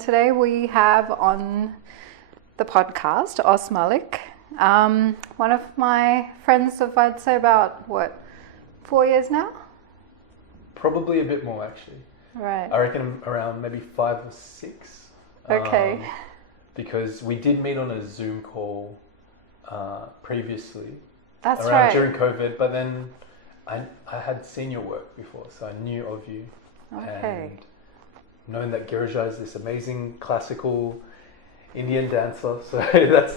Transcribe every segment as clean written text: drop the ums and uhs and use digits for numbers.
today we have on the podcast Oz Malik, one of my friends of, I'd say about, 4 years now? Probably a bit more, actually. Right. I reckon around maybe 5 or 6. Okay. Because we did meet on a Zoom call previously. That's around right. During COVID, but then I had seen your work before, so I knew of you. Okay. And known that Girija is this amazing classical Indian dancer, so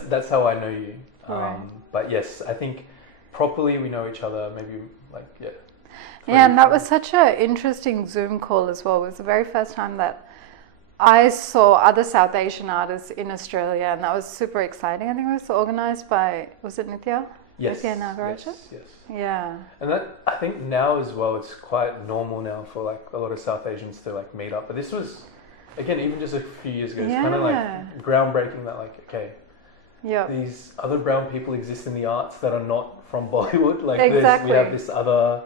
that's how I know you. Right. But yes, I think properly we know each other, maybe Yeah, and that was such an interesting Zoom call as well. It was the very first time that I saw other South Asian artists in Australia, and that was super exciting. I think it was organised by, was it Nithya? Yes. Nithya Nagaraja? Yes. Yeah. And that, I think now as well, it's quite normal now for like a lot of South Asians to like meet up. But this was, again, even just a few years ago, it's kind of like groundbreaking that like, okay, these other brown people exist in the arts that are not from Bollywood. Like exactly. we have this other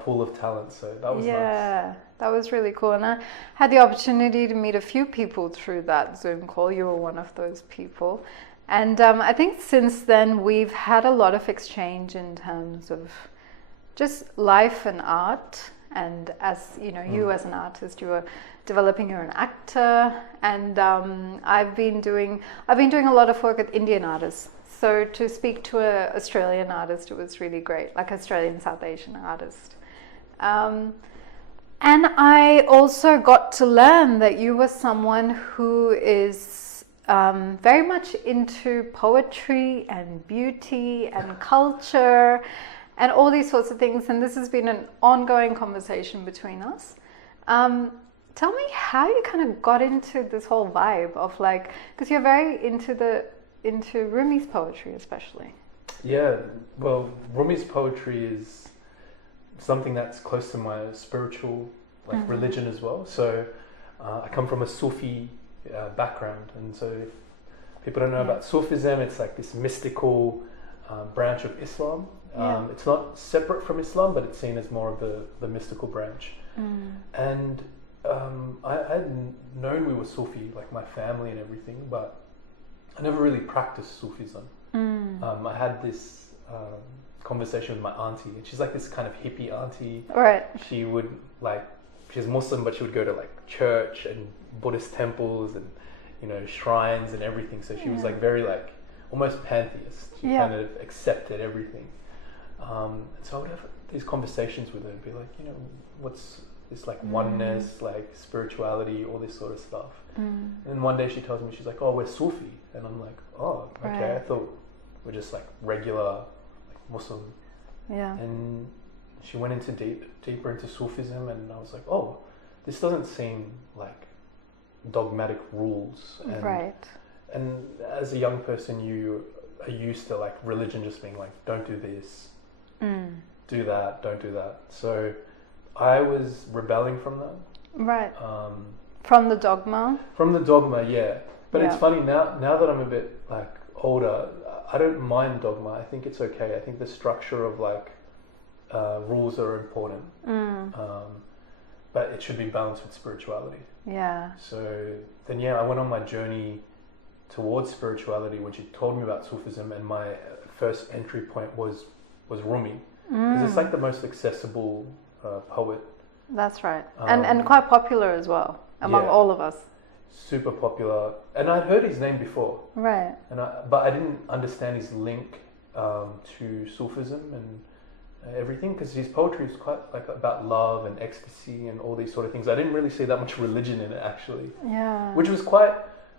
pool of talent. So that was nice. Yeah, that was really cool. And I had the opportunity to meet a few people through that Zoom call. You were one of those people. And I think since then we've had a lot of exchange in terms of just life and art. And as you know, you as an artist, you were developing, you're an actor, and I've been doing a lot of work with Indian artists. So to speak to an Australian artist, it was really great, like Australian South Asian artist. And I also got to learn that you were someone who is very much into poetry and beauty and culture and all these sorts of things. And this has been an ongoing conversation between us. Tell me how you kind of got into this whole vibe of like, because you're very into Rumi's poetry especially. Yeah, well, Rumi's poetry is something that's close to my spiritual religion as well. So I come from a Sufi background, and so if people don't know about Sufism, it's like this mystical branch of Islam. It's not separate from Islam, but it's seen as more of the mystical branch. And I had known we were Sufi, like my family and everything, but I never really practiced Sufism. I had this conversation with my auntie, and she's like this kind of hippie auntie. Right. She would she's Muslim, but she would go to like church and Buddhist temples and shrines and everything. So she was like very like almost pantheist. She kind of accepted everything. And so I would have these conversations with her and be like, what's this like oneness, like spirituality, all this sort of stuff. And one day she tells me, she's like, oh, we're Sufi. And I'm like, oh, okay. Right. I thought we're just like regular like Muslim. Yeah. And she went into deeper into Sufism, and I was like, oh, this doesn't seem like dogmatic rules. And, right. And as a young person, you are used to like religion just being like, don't do this, do that, don't do that. So I was rebelling from that. Right. From the dogma? From the dogma, yeah. But it's funny, now that I'm a bit like older, I don't mind dogma. I think it's okay. I think the structure of like rules are important. But it should be balanced with spirituality. Yeah. So then I went on my journey towards spirituality when she told me about Sufism, and my first entry point was Rumi. Because it's like the most accessible poet. That's right. And quite popular as well among all of us. Super popular. And I'd heard his name before. Right. But I didn't understand his link to Sufism and everything, because his poetry is quite like about love and ecstasy and all these sort of things. I didn't really see that much religion in it actually. Yeah. Which was quite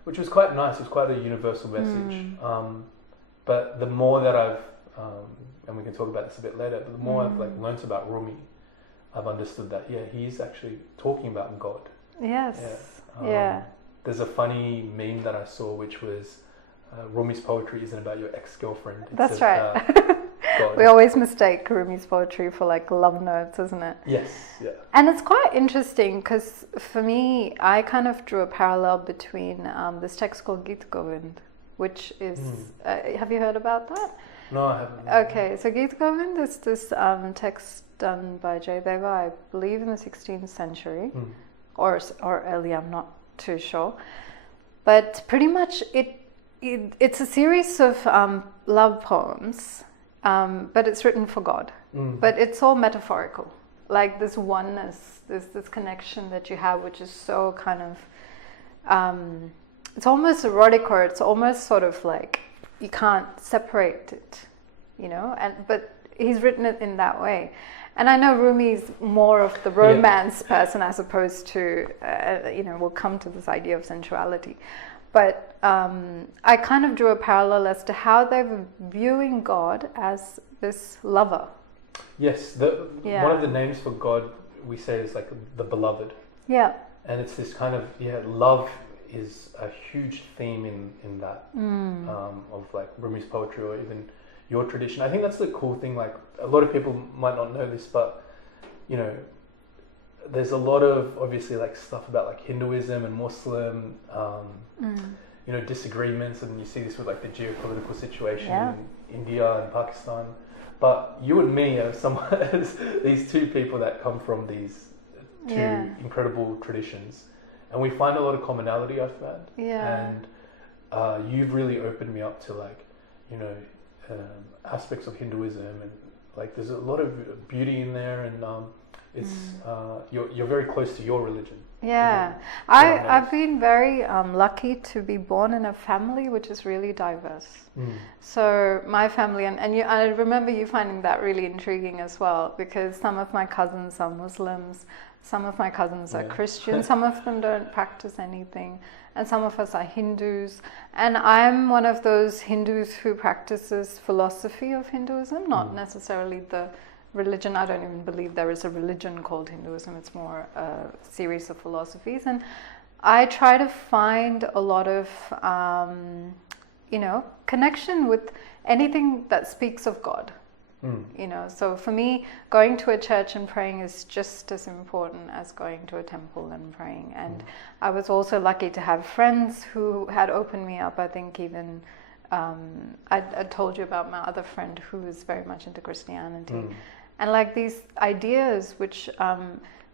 nice. It was quite a universal message. But the more that I've and we can talk about this a bit later, but the more I've like learnt about Rumi, I've understood that he's actually talking about God. Yes. Yeah. There's a funny meme that I saw, which was Rumi's poetry isn't about your ex-girlfriend. That's right. We always mistake Rumi's poetry for like love notes, isn't it? Yes, yeah. And it's quite interesting because for me, I kind of drew a parallel between this text called Geet Govind, which is, have you heard about that? No, I haven't. Okay, so Geet Govind is this text done by Jay Deva, I believe in the 16th century, or earlier, I'm not too sure. But pretty much it's a series of love poems, but it's written for God. But it's all metaphorical, like this oneness, this connection that you have, which is so kind of, it's almost erotic, or it's almost sort of like you can't separate it, you know. But he's written it in that way. And I know Rumi's more of the romance person as opposed to, we'll come to this idea of sensuality. But I kind of drew a parallel as to how they're viewing God as this lover. Yes, one of the names for God we say is like the beloved. Yeah. And it's this kind of, love is a huge theme in that, of like Rumi's poetry or even your tradition. I think that's the cool thing. Like a lot of people might not know this, but there's a lot of obviously like stuff about like Hinduism and Muslim, disagreements, and you see this with like the geopolitical situation in India and Pakistan. But you and me are as these two people that come from these two incredible traditions, and we find a lot of commonality, I've found. Yeah. And you've really opened me up to like, aspects of Hinduism, and like there's a lot of beauty in there, and it's you're very close to your religion. Yeah, I've been very lucky to be born in a family which is really diverse. So my family, and I remember you finding that really intriguing as well, because some of my cousins are Muslims, some of my cousins are Christian, some of them don't practice anything, and some of us are Hindus. And I'm one of those Hindus who practices philosophy of Hinduism, not necessarily the religion. I don't even believe there is a religion called Hinduism. It's more a series of philosophies. And I try to find a lot of, connection with anything that speaks of God. So for me, going to a church and praying is just as important as going to a temple and praying. And I was also lucky to have friends who had opened me up. I think even I told you about my other friend who is very much into Christianity. And like these ideas, which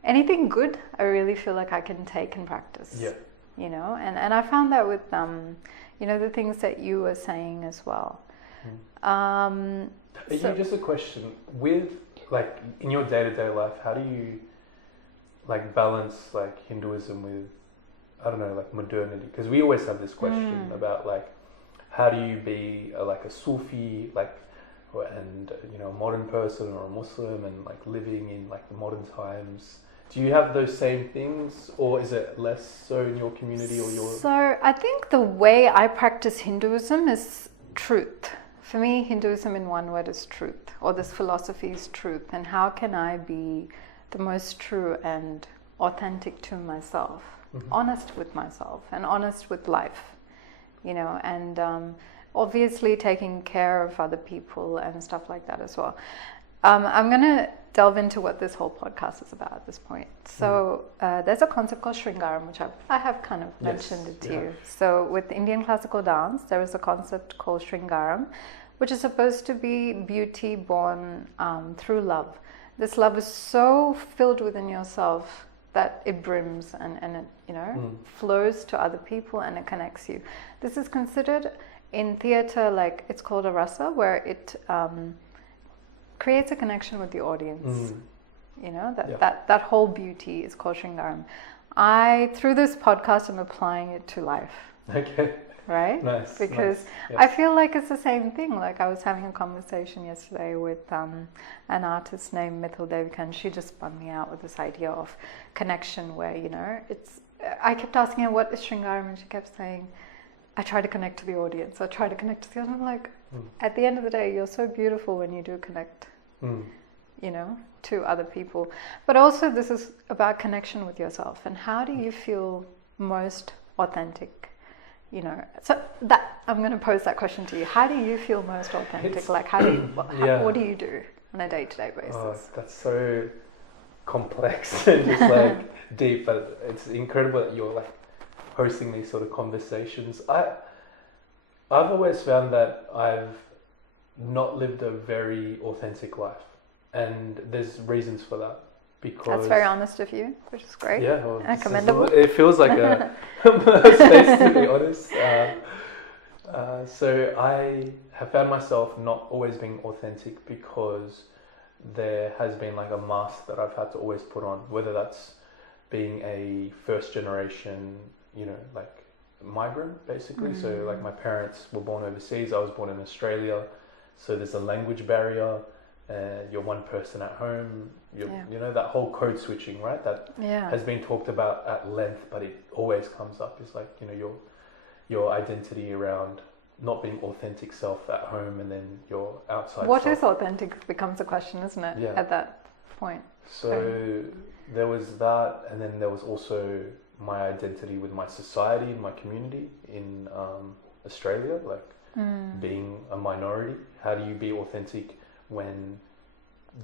anything good, I really feel like I can take and practice. Yeah. And I found that with the things that you were saying as well. Just a question, with like in your day-to-day life, how do you like balance like Hinduism with, I don't know, like modernity? Because we always have this question about like, how do you be like a Sufi, like, and a modern person or a Muslim, and like living in like the modern times? Do you have those same things, or is it less so in your community or your? So I think the way I practice Hinduism is truth. For me, Hinduism in one word is truth, or this philosophy is truth. And how can I be the most true and authentic to myself, honest with myself and honest with life, and obviously taking care of other people and stuff like that as well. I'm going to delve into what this whole podcast is about at this point. So there's a concept called Sringaram, which I have kind of mentioned it to you. So with Indian classical dance, there is a concept called Sringaram, which is supposed to be beauty born through love. This love is so filled within yourself that it brims and it flows to other people, and it connects you. This is considered in theater, like it's called a rasa, where it creates a connection with the audience. That whole beauty is called Sringaram. Through this podcast, I'm applying it to life. Okay. Right? Nice. Because Yes. I feel like it's the same thing. Like I was having a conversation yesterday with an artist named Mithil Devika, and she just spun me out with this idea of connection where, I kept asking her, what is Sringaram? And she kept saying, I try to connect to the audience. I try to connect to the audience. I'm like, at the end of the day, you're so beautiful when you do connect, to other people. But also this is about connection with yourself. And how do you feel most authentic? So that I'm going to pose that question to you. How do you feel most authentic? Like what do you do on a day-to-day basis? Oh, that's so complex and just like deep, but it's incredible that you're like hosting these sort of conversations. I've always found that I've not lived a very authentic life, and there's reasons for that. because That's very honest of you, which is great. yeah, well, Commendable. it feels like a space to be honest. So I have found myself not always being authentic because there has been like a mask that I've had to always put on, whether that's being a first generation, like migrant basically. So like my parents were born overseas, I was born in Australia, so there's a language barrier. You're one person at home. That whole code switching, right? That has been talked about at length, but it always comes up. It's like your identity around not being authentic self at home, and then your outside. What self. is authentic becomes a question, isn't it? Yeah. At that point. So there was that, and then there was also my identity with my society, my community in Australia, like being a minority. How do you be authentic when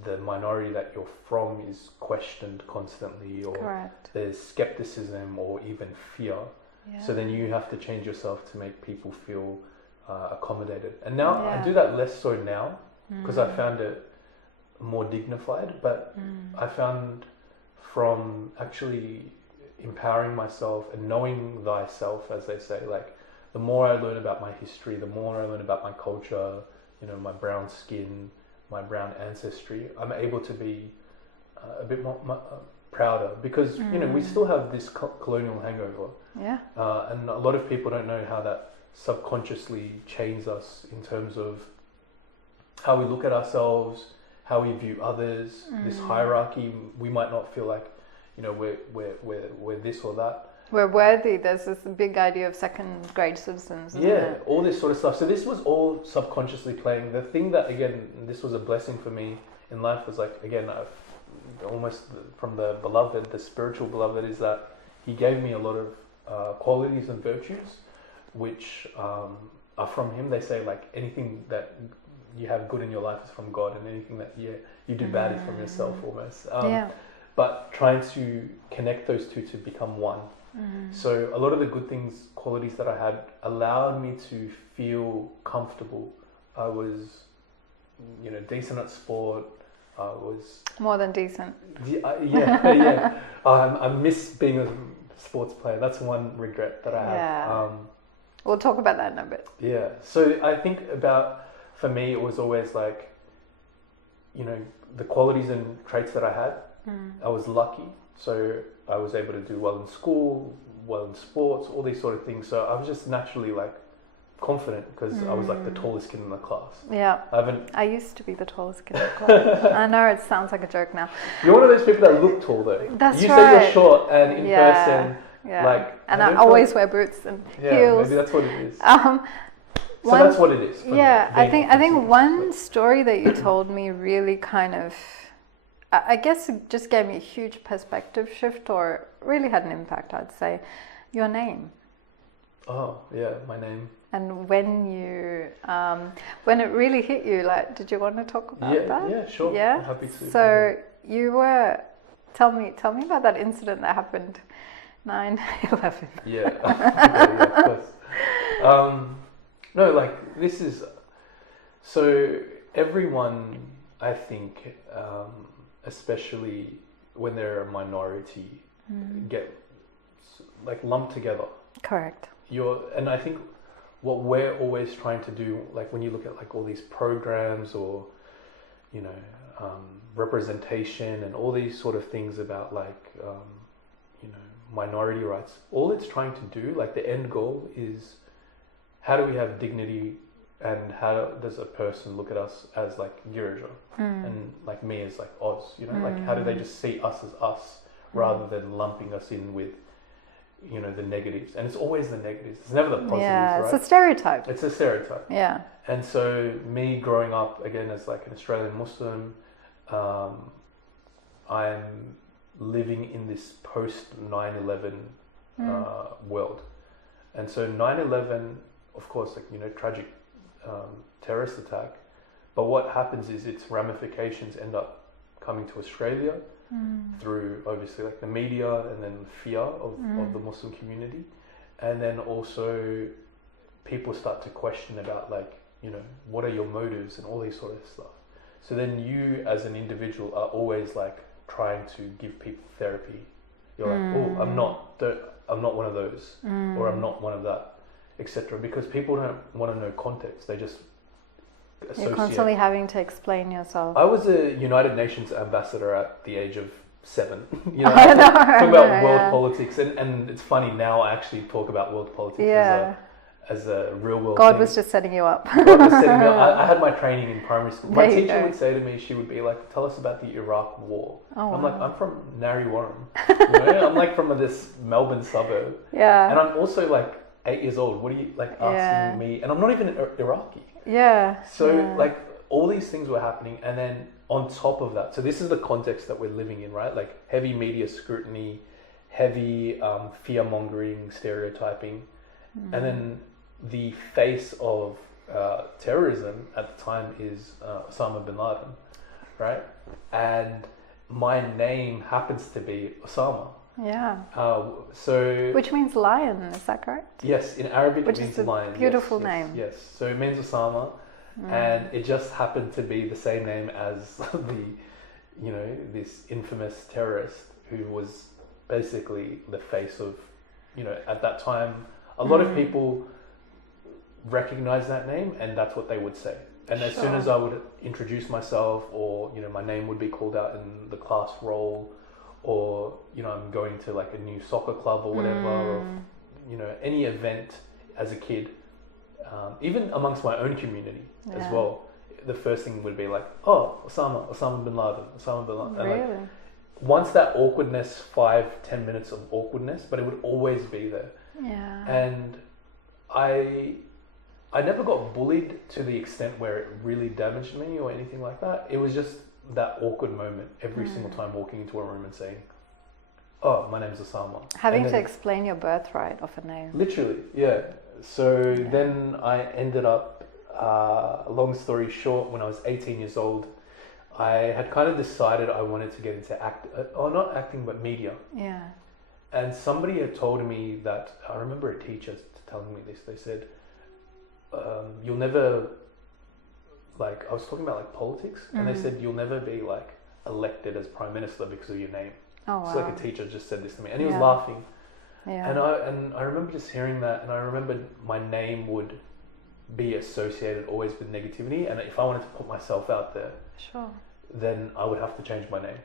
the minority that you're from is questioned constantly, or Correct. there's skepticism or even fear? Yeah. So then you have to change yourself to make people feel accommodated. And now I do that less so now because I found it more dignified, but I found from actually empowering myself and knowing thyself, as they say, like the more I learn about my history, the more I learn about my culture, my brown skin, my brown ancestry, I'm able to be a bit more prouder because we still have this colonial hangover, and a lot of people don't know how that subconsciously changes us in terms of how we look at ourselves, how we view others. This hierarchy, we might not feel like we're this or that. We're worthy. There's this big idea of second grade citizens, isn't it? All this sort of stuff. So this was all subconsciously playing. The thing that, again, this was a blessing for me in life was like, again, almost from the beloved, the spiritual beloved, is that he gave me a lot of qualities and virtues which are from him. They say like anything that you have good in your life is from God, and anything that you do bad is from yourself almost. But trying to connect those two to become one. So a lot of the good things, qualities that I had allowed me to feel comfortable. I was, decent at sport. I was more than decent. Yeah. I miss being a sports player. That's one regret that I have. We'll talk about that in a bit. Yeah. So I think for me, it was always like, the qualities and traits that I had. I was lucky. So I was able to do well in school, well in sports, all these sort of things. So I was just naturally like confident because I was like the tallest kid in the class. Yeah. I used to be the tallest kid in the class. I know it sounds like a joke now. You're one of those people that look tall though. That's you right. say you're short, and in person, like. And I always wear boots and heels. Maybe that's what it is. So that's what it is. I think one story that you told me really kind of, I guess it just gave me a huge perspective shift, or really had an impact, I'd say. Your name. Oh, yeah, my name. And when when it really hit you, like, did you want to talk about that? Yeah, sure. Yeah? I'm happy to. So you were, tell me about that incident that happened 9/11. Yeah, of course. No, like, this is, so everyone, I think, especially when they're a minority, get like lumped together. Correct. And I think what we're always trying to do, like when you look at like all these programs or, representation and all these sort of things about like, minority rights, all it's trying to do, like the end goal is how do we have dignity, and how does a person look at us as like Giraja and like me as like Oz, like how do they just see us as us rather than lumping us in with, the negatives. And it's always the negatives. It's never the positives, right? It's a stereotype. It's a stereotype. Yeah. And so me growing up, again, as like an Australian Muslim, I'm living in this post 9/11 world. And so 9/11, of course, like, tragic terrorist attack. But what happens is its ramifications end up coming to Australia through obviously like the media, and then fear of the Muslim community. And then also people start to question about like, what are your motives and all these sort of stuff. So then you as an individual are always like trying to give people therapy. You're like, oh, I'm not one of those, or I'm not one of that, etc. Because people don't want to know context. They just associate. You're constantly having to explain yourself. I was a United Nations ambassador at the age of 7. You know, talk about world politics, and it's funny now. I actually talk about world politics as a real world. God thing. was just setting you up. God was setting me up. I had my training in primary school. My There you teacher go. would say to me, she would be like, "Tell us about the Iraq War." Oh, I'm wow. like, "I'm from Narre Warren. You know? I'm like from this Melbourne suburb, Yeah. and I'm also like 8 years old. What are you like asking me? And I'm not even Iraqi." Yeah. So yeah. like all these things were happening, and then on top of that, so this is the context that we're living in, right? Like heavy media scrutiny, heavy fear mongering, stereotyping, and then the face of terrorism at the time is Osama bin Laden, right? And my name happens to be Osama. Yeah. So Which means lion, is that correct? yes, in Arabic Which it means is a lion. beautiful yes, name. Yes, so it means Osama, and it just happened to be the same name as this infamous terrorist who was basically the face of, at that time, a lot of people recognize that name, and that's what they would say. And as soon as I would introduce myself, or my name would be called out in the class roll, or I'm going to like a new soccer club or whatever, or any event as a kid, even amongst my own community as well, the first thing would be like, oh, Osama bin Laden, Osama bin Laden. Really? And like, once that awkwardness, 5-10 minutes of awkwardness, but it would always be there. Yeah. And I never got bullied to the extent where it really damaged me or anything like that. It was just that awkward moment every single time walking into a room and saying, oh, my name's Osama. Having to explain your birthright of a name. Literally, yeah. So then I ended up, long story short, when I was 18 years old, I had kind of decided I wanted to get into not acting, but media. Yeah. And somebody had told me that, I remember a teacher telling me this, they said, you'll never, I was talking about politics, and they said you'll never be elected as Prime Minister because of your name. Oh, wow. So a teacher just said this to me, and he was laughing. Yeah. And I remember just hearing that, and I remember my name would be associated always with negativity, and if I wanted to put myself out there, then I would have to change my name.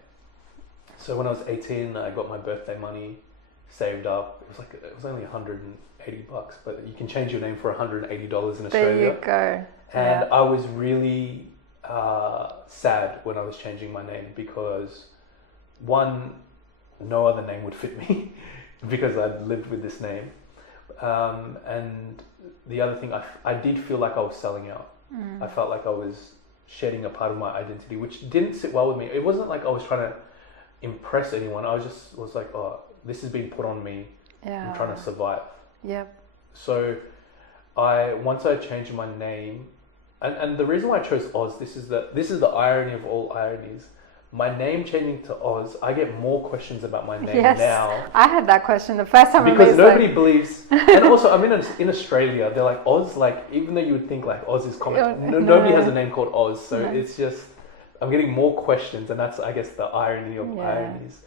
So when I was 18, I got my birthday money saved up. It was only $180, but you can change your name for $180 in Australia. There you go. And I was really sad when I was changing my name because, one, no other name would fit me because I'd lived with this name. And the other thing, I did feel like I was selling out. I felt like I was shedding a part of my identity, which didn't sit well with me. It wasn't like I was trying to impress anyone. I was like, oh, this has been put on me. I'm trying to survive. Yep. So once I changed my name, and the reason why I chose Oz, this is the irony of all ironies. My name changing to Oz, I get more questions about my name now. I had that question the first time. Because nobody believes, and also I'm in Australia, they're like Oz, even though you would think Oz is common, nobody has a name called Oz, so it's just, I'm getting more questions, and that's, I guess, the irony of ironies.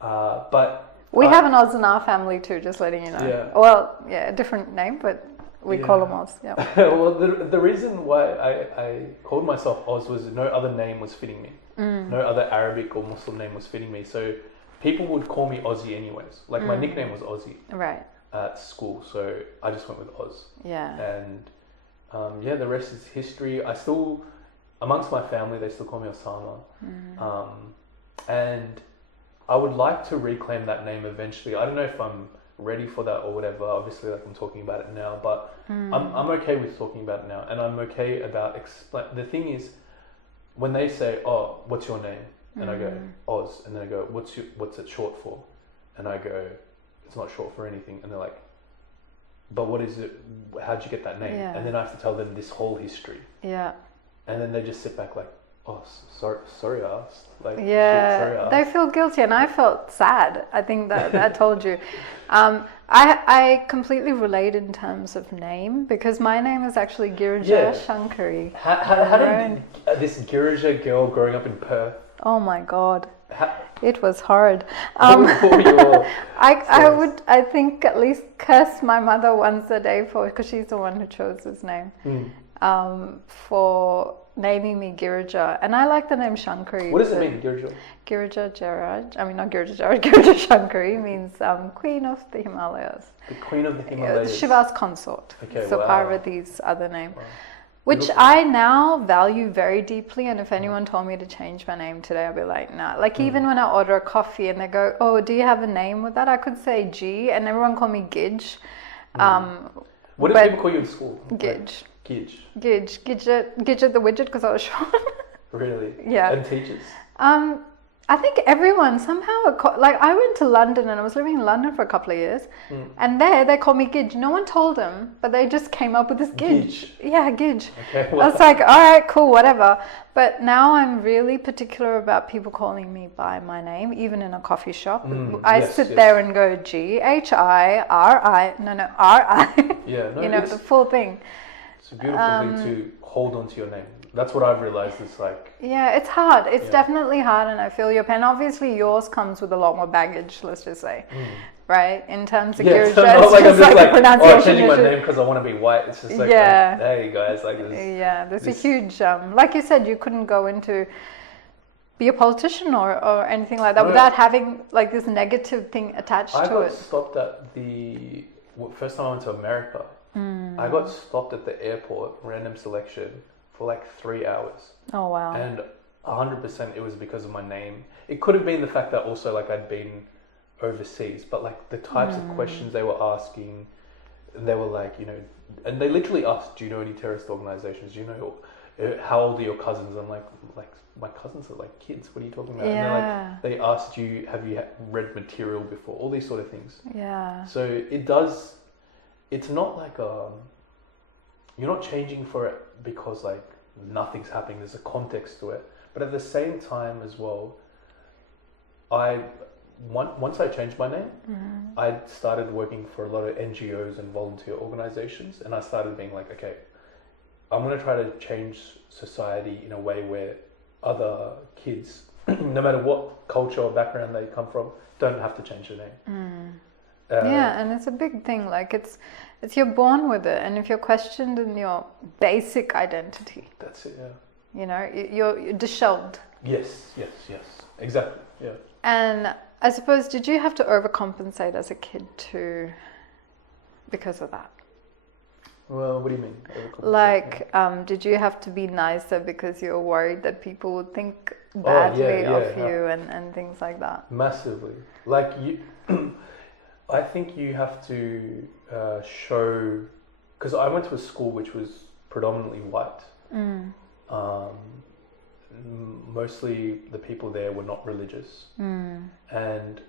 But we have an Oz in our family too, just letting you know. Yeah. Well, a different name, but we call them Oz. Yeah. Well, the reason why I called myself Oz was no other name was fitting me. No other Arabic or Muslim name was fitting me. So people would call me Aussie anyways. My nickname was Aussie. Right. At school. So I just went with Oz. Yeah. And the rest is history. I still, amongst my family, they still call me Osama. And I would like to reclaim that name eventually. I don't know if I'm ready for that or whatever. Obviously, I'm talking about it now, but I'm okay with talking about it now, and I'm okay about the thing is, when they say, "Oh, what's your name?" and I go Oz, and then I go, "What's it short for?" and I go, "It's not short for anything," and they're like, "But what is it? How'd you get that name?" And then I have to tell them this whole history. Yeah. And then they just sit back like, "Oh, sorry, I asked." Shit, sorry, I asked. They feel guilty, and I felt sad. I think that I told you. I completely relate in terms of name because my name is actually Girija Shankari. How did this Girija girl growing up in Perth Oh my God. How, It was hard. what were your I stories? would, I think, at least curse my mother once a day because she's the one who chose his name, for naming me Girija. And I like the name Shankari. What does it mean, Girija? Girija Jaraj. I mean, not Girija Jaraj. Girija Shankari means Queen of the Himalayas. The Queen of the Himalayas. Shiva's consort. Okay, So wow. Parvati's other name. Wow. Which Beautiful. I now value very deeply, and if anyone told me to change my name today, I'd be like, nah. Like even when I order a coffee and they go, oh, do you have a name with that? I could say G, and everyone call me Gidge. What did but- people call you in school? Gidge. Gidge. Gidget the widget because I was short. Really? Yeah. And teachers? I think everyone somehow, like I went to London and I was living in London for a couple of years, and there they called me Gidge. No one told them, but they just came up with this Gidge. Gidge. Yeah, Gidge. Okay, I was like, all right, cool, whatever. But now I'm really particular about people calling me by my name, even in a coffee shop. I yes, sit yes. there and go G-H-I-R-I, no, R-I. Yeah, no, You know, it's, the full thing. it's a beautiful thing to hold on to your name. That's what I've realized. It's like, Yeah, it's hard. It's Yeah. definitely hard, and I feel your pain. Obviously, yours comes with a lot more baggage, let's just say. Right? In terms of yeah, Girija, so not it's like I'm just just like like, a pronunciation oh, changing my issue. name because I want to be white. It's just like, Yeah. hey guys, like this. Yeah, there's this- a huge, like you said, you couldn't go into be a politician or anything like that No. without having like this negative thing attached I to got it. stopped at the first time I went to America. I got stopped at the airport, random selection, for like 3 hours, Oh wow. and 100% it was because of my name. It could have been the fact that also like I'd been overseas, but like the types of questions they were asking, they were like, you know, and they literally asked, do you know any terrorist organizations? Do you know how old are your cousins? I'm like my cousins are like kids. What are you talking about? And they're Yeah. like, they asked you, have you read material before? All these sort of things. Yeah. So it does. It's not like you're not changing for it because like nothing's happening. There's a context to it, but at the same time as well, once I changed my name, I started working for a lot of NGOs and volunteer organizations, and I started being like, okay, I'm going to try to change society in a way where other kids, no matter what culture or background they come from, don't have to change their name. Yeah, and it's a big thing. Like it's you're born with it, and if you're questioned in your basic identity, That's it. Yeah. you know, you're dishevelled. Yes. Exactly. Yeah. And I suppose, did you have to overcompensate as a kid too, because of that? Well, what do you mean? Like, did you have to be nicer because you were worried that people would think yeah, badly of yeah. you and things like that? Massively. Like you, I think you have to show, because I went to a school which was predominantly white. Mostly the people there were not religious, and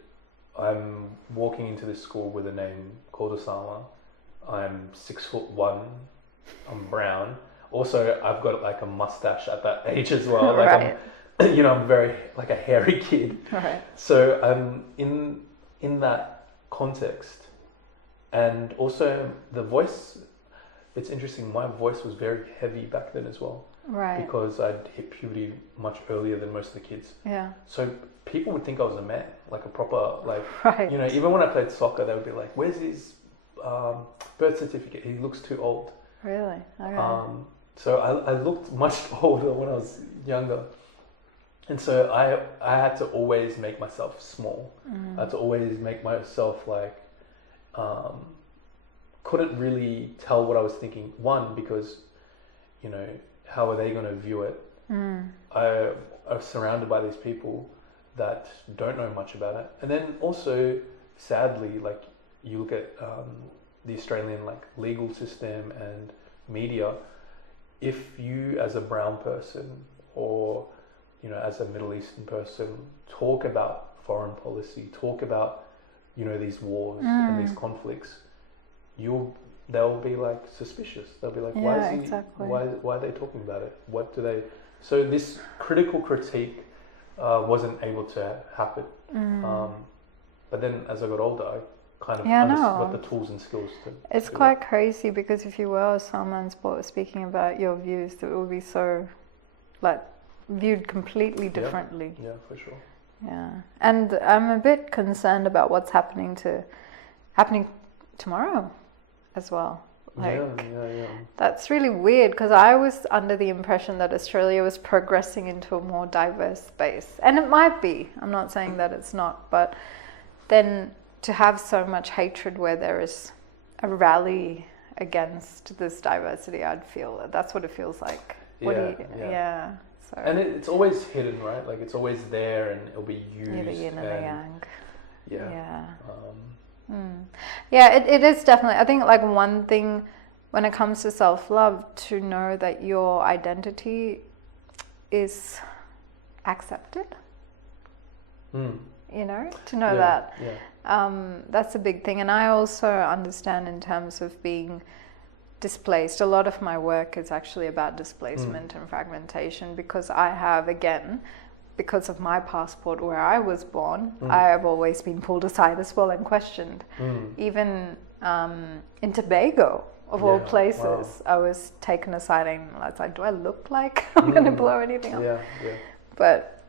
I'm walking into this school with a name called Osama. I'm 6'1". I'm brown. Also, I've got like a mustache at that age as well. Like Right. I'm very like a hairy kid. Right. So in that context, and also the voice. It's interesting. My voice was very heavy back then as well. Right. Because I'd hit puberty much earlier than most of the kids. Yeah. So people would think I was a man, like a proper, like, Right. you know, even when I played soccer, they would be like, where's his birth certificate? He looks too old. Really? Okay. So I looked much older when I was younger. And so I had to always make myself small. I had to always make myself like, couldn't really tell what I was thinking. One, because, you know, how are they going to view it? I am surrounded by these people that don't know much about it. And then also, sadly, like you look at the Australian like legal system and media, if you as a brown person or, you know, as a Middle Eastern person talk about foreign policy, talk about, you know, these wars and these conflicts, they'll be like suspicious. They'll be like, why is he, exactly. why are they talking about it? What do they? So this critical critique wasn't able to happen. But then as I got older, I kind of understood what the tools and skills to. It's do quite crazy because if you were someone speaking about your views, it would be so like viewed completely differently. Yeah, for sure. Yeah, and I'm a bit concerned about what's happening tomorrow as well. Like, Yeah. that's really weird, because I was under the impression that Australia was progressing into a more diverse space, and it might be. I'm not saying that it's not, but then to have so much hatred where there is a rally against this diversity, that's what it feels like. Yeah. So, and it's always hidden, right? Like it's always there, and it'll be used. the yin and the yang. Yeah. Yeah, it is definitely. I think like one thing when it comes to self-love, to know that your identity is accepted. You know, to know that. Yeah. That's a big thing. And I also understand in terms of being displaced. A lot of my work is actually about displacement and fragmentation, because I have, again, because of my passport where I was born, I have always been pulled aside as well and questioned. Even in Tobago, of all places, I was taken aside and I was like, do I look like I'm going to blow anything up? Yeah. But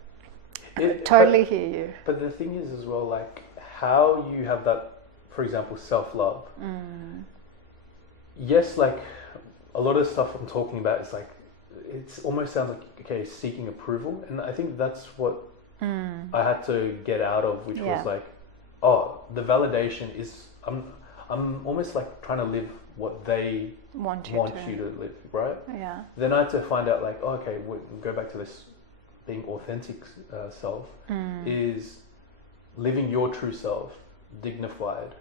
I totally hear you. But the thing is as well, like how you have that, for example, self-love. Yes, like a lot of stuff I'm talking about is like, it almost sounds like, okay, seeking approval. And I think that's what I had to get out of, which was like, oh, the validation is, I'm almost like trying to live what they want you to live, right? Yeah. Then I had to find out like, oh, okay, we'll go back to this being authentic self, is living your true self, dignified,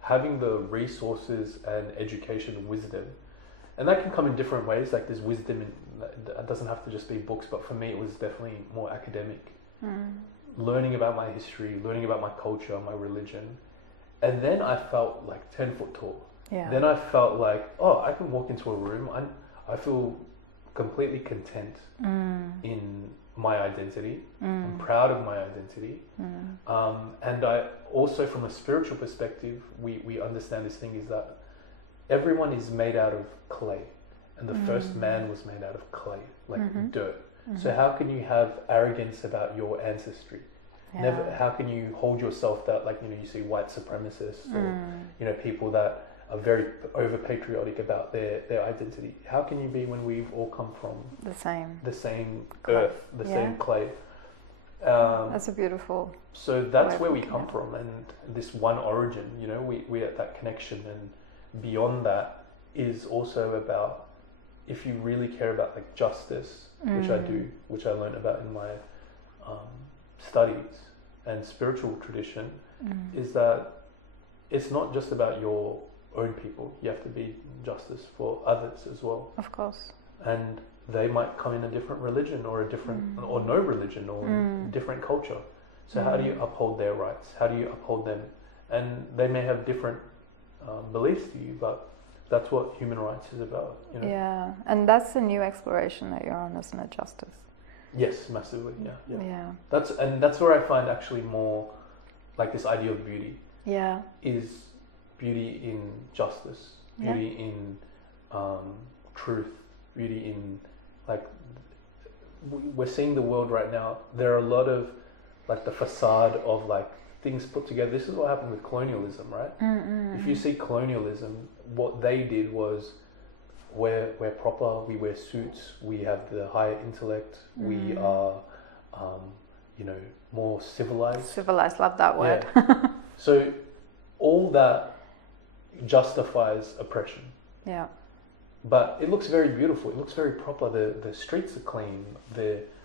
having the resources and education and wisdom. And that can come in different ways. Like there's wisdom it doesn't have to just be books, but for me it was definitely more academic. Learning about my history, learning about my culture, my religion. And then I felt like 10 foot tall. Yeah. Then I felt like, oh, I can walk into a room. I feel completely content in my identity. I'm proud of my identity. And I also, from a spiritual perspective, we understand this thing is that everyone is made out of clay. And the first man was made out of clay, like dirt. So how can you have arrogance about your ancestry? Never. How can you hold yourself that, like, you know, you see white supremacists or, you know, people that are very over patriotic about their identity. How can you be when we've all come from the same earth, the same clay? That's a beautiful. So that's where we come from, and this one origin, you know, we at that connection, and beyond that is also about, if you really care about like justice, which I do, which I learned about in my studies and spiritual tradition, is that it's not just about your own people. You have to be justice for others as well. Of course. And they might come in a different religion or a different or no religion or different culture. So how do you uphold their rights? How do you uphold them? And they may have different beliefs to you, but that's what human rights is about, you know? Yeah, and that's the new exploration that you're on, isn't it? Justice. Yes, massively. Yeah. Yeah. That's where I find actually more like this idea of beauty. Yeah. Is beauty in justice, beauty in truth, beauty in like we're seeing the world right now. There are a lot of like the facade of like things put together. This is what happened with colonialism, right? If you see colonialism, what they did was we're proper, we wear suits, we have the higher intellect, we are you know, more civilized. Civilized, love that word. Yeah. So all that justifies oppression. Yeah. But it looks very beautiful. It looks very proper. The streets are clean.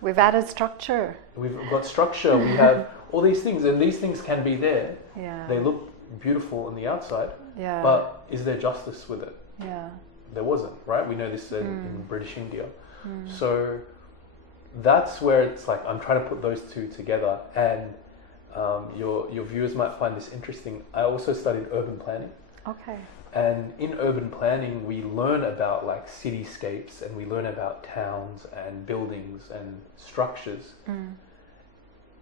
We've added structure. We've got structure. We have all these things, and these things can be there. Yeah. They look beautiful on the outside. Yeah. But is there justice with it? Yeah. There wasn't, right? We know this in British India. So that's where it's like I'm trying to put those two together, and your viewers might find this interesting. I also studied urban planning. Okay. And in urban planning, we learn about like cityscapes, and we learn about towns and buildings and structures.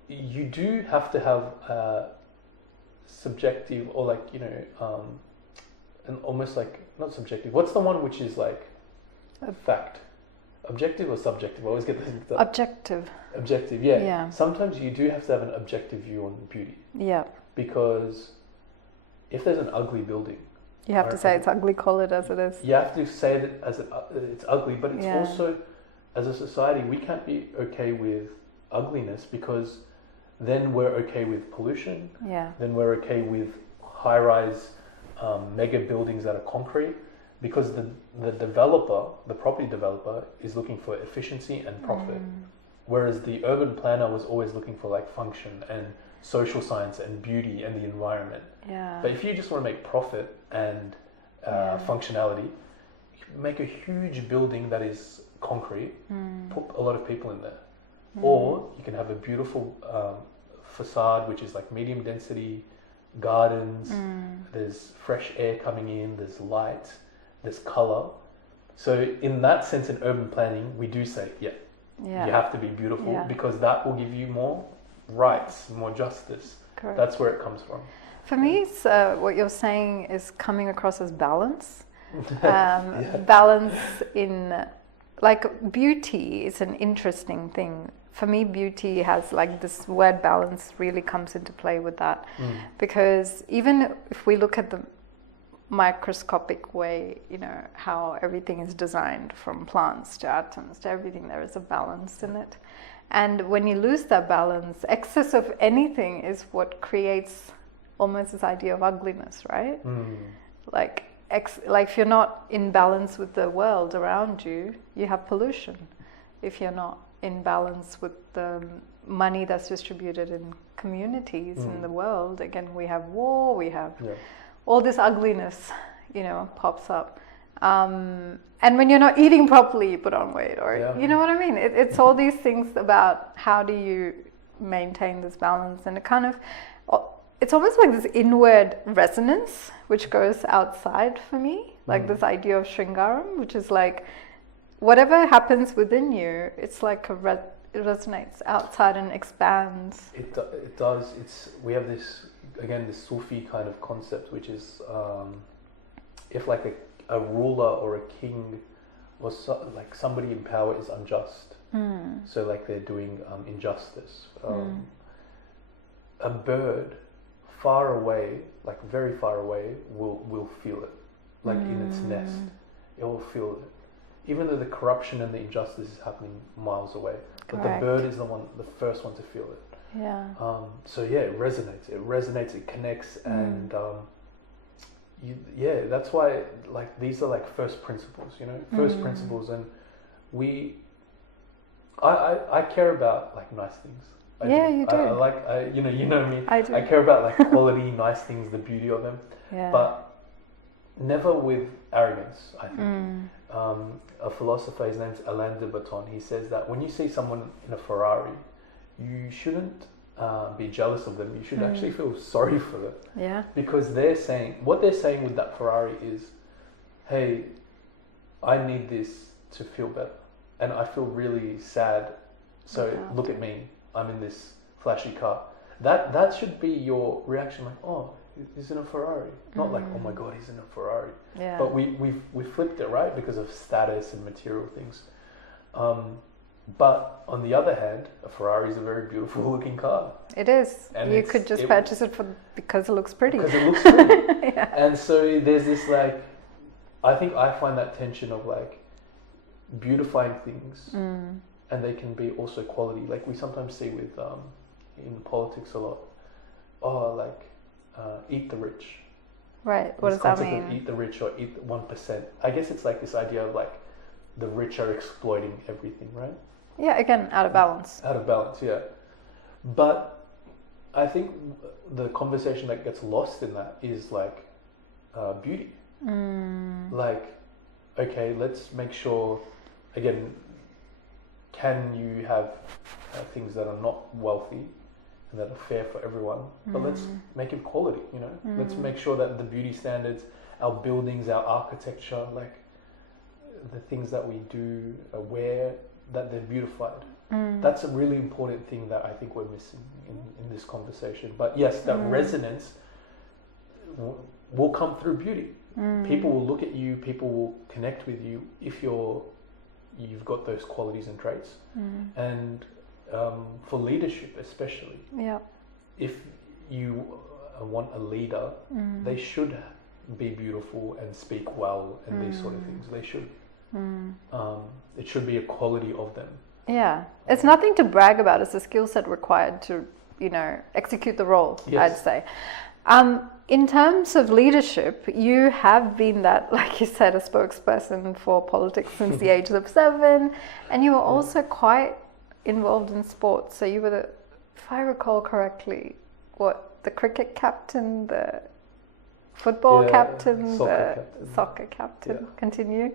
You do have to have a subjective, or like, you know, an almost like, not subjective. What's the one which is like a fact? objective or subjective? I always get this mixed up. Objective. Objective, yeah. Yeah. Sometimes you do have to have an objective view on beauty, Yeah. because if there's an ugly building, You have to say it's ugly, call it as it is. you have to say that it's ugly, but it's Yeah. also, as a society, we can't be okay with ugliness, because then we're okay with pollution, Yeah. then we're okay with high-rise mega buildings that are concrete, because the developer, the property developer, is looking for efficiency and profit, whereas the urban planner was always looking for like function and social science and beauty and the environment. Yeah. But if you just want to make profit and functionality, you can make a huge building that is concrete, put a lot of people in there. Or you can have a beautiful facade, which is like medium density, gardens, there's fresh air coming in, there's light, there's color. So in that sense, in urban planning, we do say, you have to be beautiful, because that will give you more rights, more justice. Correct. That's where it comes from. For me, it's, what you're saying is coming across as balance. Balance in, like, beauty is an interesting thing. For me, beauty has, like, this word balance really comes into play with that. Because even if we look at the microscopic way, you know, how everything is designed, from plants to atoms to everything, there is a balance in it. And when you lose that balance, excess of anything is what creates almost this idea of ugliness, right? Like if you're not in balance with the world around you, you have pollution. If you're not in balance with the money that's distributed in communities in the world, again, we have war, we have all this ugliness, you know, pops up. And when you're not eating properly, you put on weight, or you know what I mean? It's all these things about how do you maintain this balance, and it kind of, it's almost like this inward resonance which goes outside for me, like this idea of Sringaram, which is like whatever happens within you, it's like it resonates outside and expands. It does. We have this, again, this Sufi kind of concept, which is if like a ruler or a king or like somebody in power is unjust, so like they're doing injustice, a bird far away, like very far away, will feel it, like in its nest, it will feel it, even though the corruption and the injustice is happening miles away. But the bird is the first one to feel it. So it resonates, it connects, and that's why, like, these are like first principles, you know, first principles, and I care about like nice things. You do. I like, you know me. I do. I care about like quality, nice things, the beauty of them, but never with arrogance, I think. A philosopher, his name's Alain de Botton, he says that when you see someone in a Ferrari, you shouldn't be jealous of them. You should actually feel sorry for them. Because what they're saying with that Ferrari is, hey, I need this to feel better, and I feel really sad, so look at me, I'm in this flashy car. That should be your reaction, like, oh, he's in a Ferrari, not like, oh my god, he's in a Ferrari. But we flipped it, right, because of status and material things. But on the other hand, a Ferrari is a very beautiful looking car. It is. And you could just purchase it because it looks pretty. Because it looks pretty. And so there's this, like, I find that tension of like beautifying things, and they can be also quality. Like we sometimes see with in politics a lot. Eat the rich. Right. What does that mean? Of eat the rich or eat the 1%. I guess it's like this idea of like the rich are exploiting everything, right? Yeah, again, out of balance. Out of balance, yeah. But I think the conversation that gets lost in that is like beauty. Like, okay, let's make sure, again, can you have things that are not wealthy and that are fair for everyone, but let's make it quality, you know? Let's make sure that the beauty standards, our buildings, our architecture, like the things that we do, wear, that they're beautified. That's a really important thing that I think we're missing in this conversation. But yes, that resonance will come through beauty. People will look at you, people will connect with you if you're you've got those qualities and traits. And for leadership especially, if you want a leader, they should be beautiful and speak well and these sort of things. They should. It should be a quality of them. Yeah, it's nothing to brag about. It's a skill set required to, execute the role, I'd say. In terms of leadership, you have been that, like you said, a spokesperson for politics since the age of 7, and you were also quite involved in sports. So you were if I recall correctly, the cricket captain, the football captain, soccer captain. Yeah. Continue.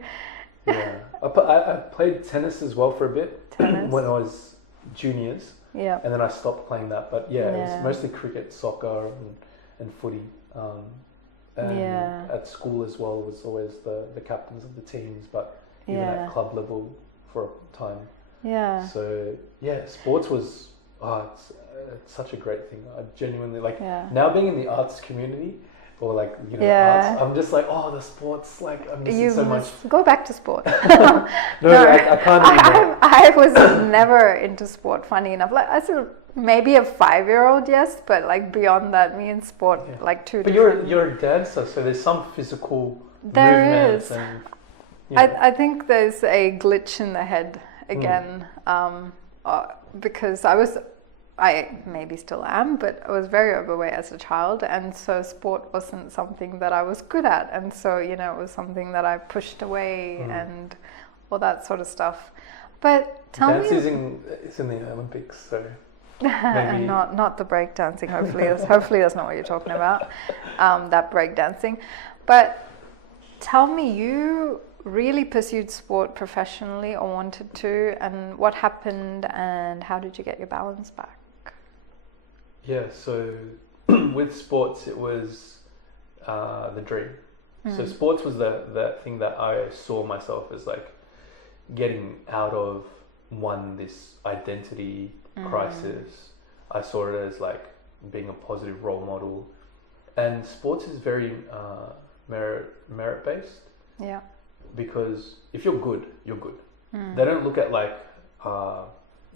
Yeah, I played tennis as well for a bit when I was juniors. Yeah. And then I stopped playing that. But it was mostly cricket, soccer, and footy. And at school as well was always the captains of the teams, but even at club level for a time. Yeah. So sports was it's such a great thing. I genuinely now being in the arts community. Or arts. I'm just like, the sports. Like I'm missing so much. Go back to sport. No, I can't anymore. I was never into sport. Funny enough, I said maybe a 5-year-old, yes, but beyond that, me and sport two. But you're a dancer, so there's some physical movements. There is. And, I think there's a glitch in the head again, because I maybe still am, but I was very overweight as a child, and so sport wasn't something that I was good at, and so it was something that I pushed away and all that sort of stuff. But tell me, dance is in the Olympics, so maybe not the break dancing. Hopefully that's not what you're talking about. That break dancing, but tell me, you really pursued sport professionally or wanted to, and what happened, and how did you get your balance back? Yeah, so with sports, it was the dream. So sports was the thing that I saw myself as getting out of this identity crisis. I saw it as being a positive role model, and sports is very merit based. Yeah. Because if you're good, you're good. They don't look at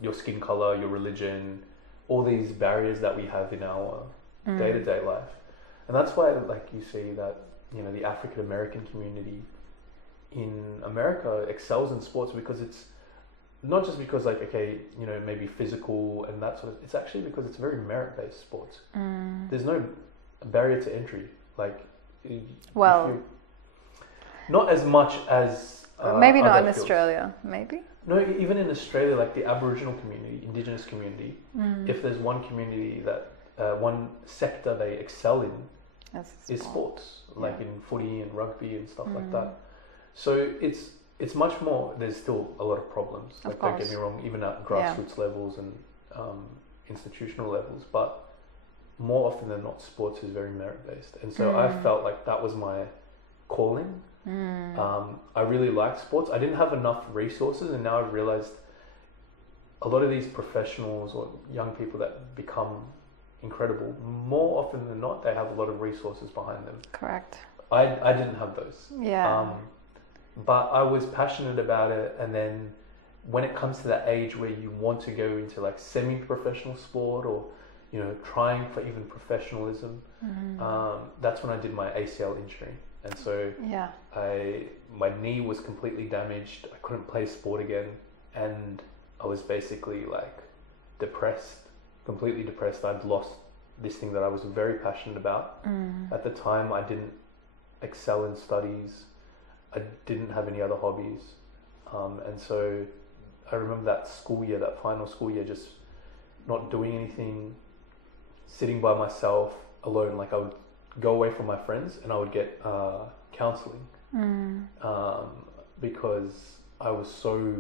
your skin color, your religion, all these barriers that we have in our day-to-day life. And that's why you see that the African American community in America excels in sports, because it's not just because maybe physical and that sort of, it's actually because it's very merit-based sports. There's no barrier to entry. Not as much as maybe not in Australia, maybe. No, even in Australia, the Aboriginal community, Indigenous community, if there's one community that one sector they excel in, is sports, in footy and rugby and stuff like that. So it's much more. There's still a lot of problems. Don't get me wrong, even at grassroots levels and institutional levels, but more often than not, sports is very merit based, and so I felt like that was my calling. I really liked sports. I didn't have enough resources, and now I've realized a lot of these professionals or young people that become incredible, more often than not, they have a lot of resources behind them. Correct. I didn't have those. Yeah. But I was passionate about it, and then when it comes to that age where you want to go into semi-professional sport or trying for even professionalism, that's when I did my ACL injury. And so my knee was completely damaged. I couldn't play sport again, and I was basically depressed, completely depressed. I'd lost this thing that I was very passionate about. At the time, I didn't excel in studies. I didn't have any other hobbies, and so I remember that final school year, just not doing anything, sitting by myself alone. I would go away from my friends and I would get counseling because I was so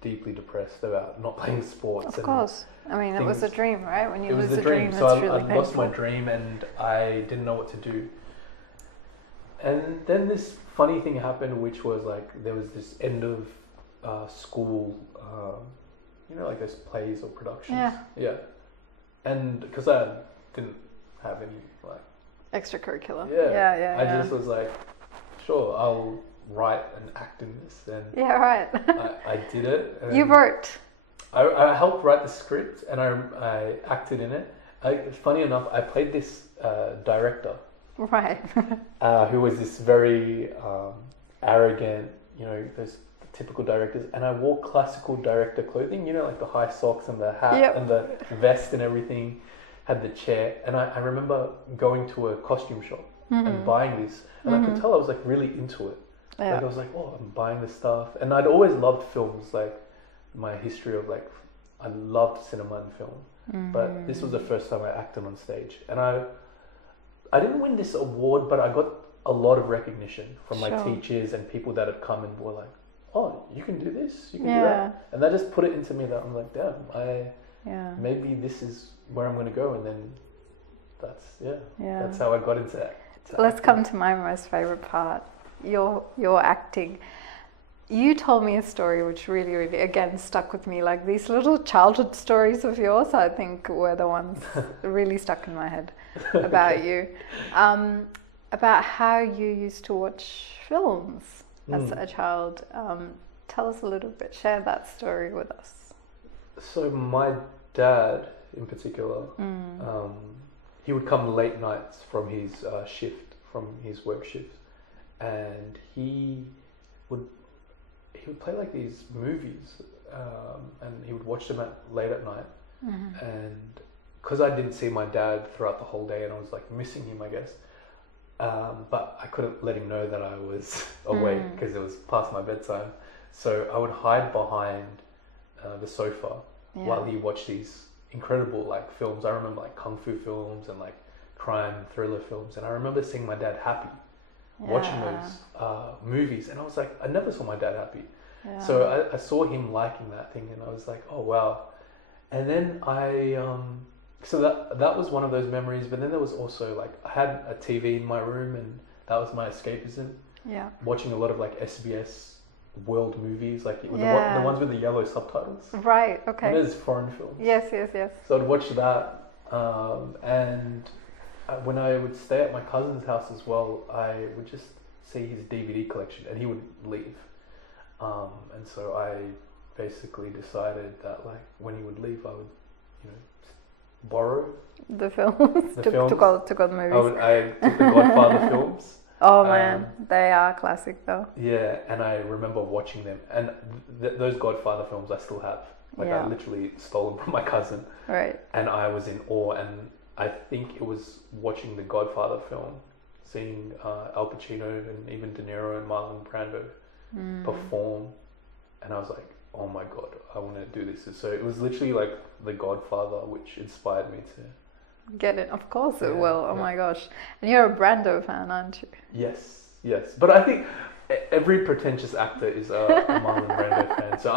deeply depressed about not playing sports. Of course. I mean, it was a dream, right? When you lose a dream, so it's really I lost my dream and I didn't know what to do. And then this funny thing happened, which was there was this end of school, those plays or productions. Yeah. And because I didn't have any extracurricular. Yeah. I just was sure, I'll write and act in this, and Yeah, right. I did it. You wrote. I helped write the script, and I acted in it. Funny enough, I played this director Right. who was this very arrogant, those typical directors, and I wore classical director clothing, like the high socks and the hat Yep. and the vest and everything, had the chair, and I remember going to a costume shop and buying this, and I could tell I was like really into it. Yeah. Like I was like, oh, I'm buying this stuff, and I'd always loved films, like my history of like, I loved cinema and film, but this was the first time I acted on stage, and I didn't win this award, but I got a lot of recognition from my Sure. teachers and people that had come and were like, oh, you can do this, you can do Yeah. that, and that just put it into me that I'm like, damn, Yeah. maybe this is where I'm going to go, and then Yeah. that's how I got into it. Let's come to my most favorite part, your acting. You told me a story which really, really, again, stuck with me. Like these little childhood stories of yours, I think, were the ones that really stuck in my head about you. About how you used to watch films as a child. Tell us a little bit, share that story with us. So my dad, in particular, he would come late nights from his work shift, and he would play like these movies, and he would watch them late at night. And because I didn't see my dad throughout the whole day, and I was like missing him, I guess, but I couldn't let him know that I was awake because it was past my bedtime. So I would hide behind the sofa while he watched these incredible like films. I remember like kung fu films and like crime thriller films, and I remember seeing my dad happy watching those movies, and I was like, I never saw my dad happy. So I saw him liking that thing, and I was like, oh wow. And then so that was one of those memories. But then there was also like, I had a TV in my room, and that was my escapism. Yeah. Watching a lot of like SBS world movies, like the ones with the yellow subtitles. Right. Okay. And there's foreign films. Yes. So I'd watch that, and when I would stay at my cousin's house as well, I would just see his DVD collection, and he would leave. And so I basically decided that like when he would leave, I would, borrow the films. the to films. go to the movies. I took the Godfather films. Oh man, they are classic though. Yeah, and I remember watching them, and those Godfather films I still have. Like I literally stole them from my cousin. Right. And I was in awe, and I think it was watching the Godfather film, seeing Al Pacino and even De Niro and Marlon Brando perform, and I was like, oh my god, I want to do this. So it was literally like the Godfather which inspired me to get it. Of course it will. Oh my gosh. And you're a Brando fan, aren't you? Yes. But I think every pretentious actor is a Marlon Brando fan. So